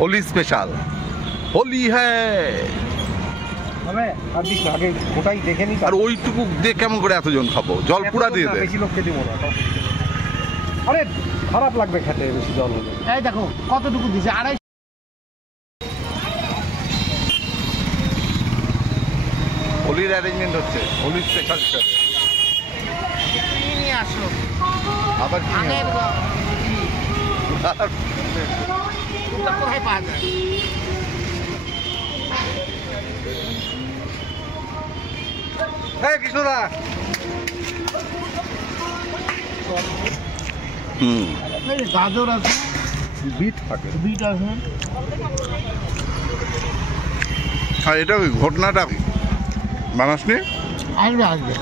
Holi special, Holi হ্যাঁ। ওটাই দেখে নি। আর ওইটুকু দিয়ে কেমন করে এতজন খাবো? জল পুরা দিয়ে দেয়। বেশি লোককে দিব না। আরে খারাপ লাগবে খেতে বেশি জল হলে। এই দেখো কতটুকু দিছে, 2.5। হোলির অ্যারেঞ্জমেন্ট হচ্ছে, হোলি স্পেশাল হিসাবে। নিয়ে আসো আবার কি আগের কোথায় পাওয়া যায়? হ্যাঁ কৃষ্ণদা। গাজর আছে, বিট থাকে, বিট আছে। আর এটা ঘটনাটা বানাসনি? আসবে আসবে।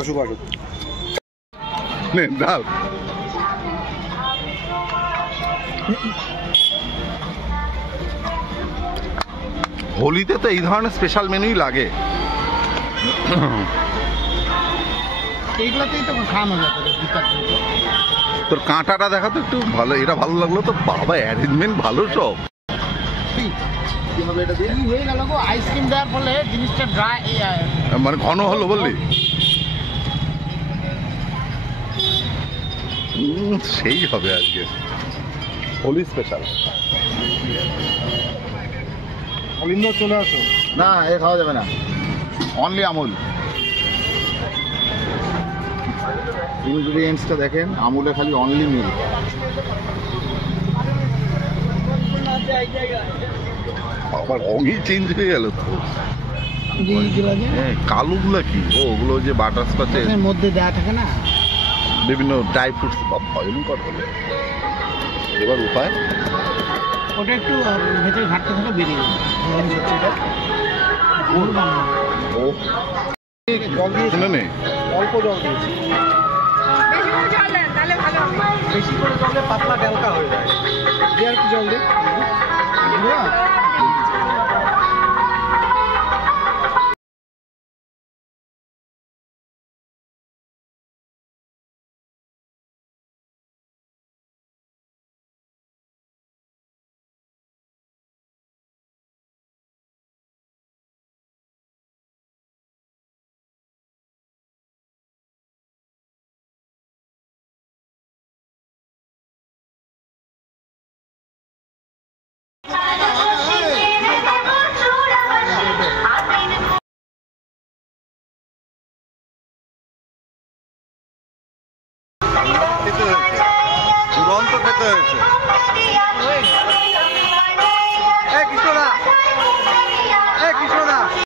আসুক আসুক। নে ডাল। হোলিতে তো এই ধরনের স্পেশাল মেনুই লাগে। এইগুলোতেই তো খাওয়ানো যাবে। তোর কাঁটাটা দেখা তো একটু ভালো, এটা ভালো লাগলো তো। বাবা অ্যারেঞ্জমেন্ট ভালো সব। কি হয়ে গেল গো, আইসক্রিম দেওয়ার ফলে জিনিসটা ড্রাই, মানে ঘন হলো বললি? সেই হবে আজকে হোলি স্পেশাল। অলিন্দ চলে আসো। না এ খাওয়া যাবে না, অনলি আমুল। ইনগ্রিডিয়েন্টসটা দেখেন, আমুলে খালি অনলি মিল্ক। আবার রঙই চেঞ্জ হয়ে গেল তো। কালোগুলো কি? ওগুলো যে বাটার স্কচের মধ্যে দেওয়া থাকে না, বিভিন্ন ড্রাই ফ্রুটস বা ভয়ঙ্কর হলো। এবার উপায় ওটা একটু ভেতরে ঘাটতে থাকে, বেরিয়ে যাবে। ও জল দিয়ে শুনে নে, অল্প জল দিয়েছি। বেশি করে জলে পাতলা ডেলকা হয়ে যায়। দিয়ে আর কি জল দিই। খেতে হয়েছে, দুরন্ত খেতে হয়েছে।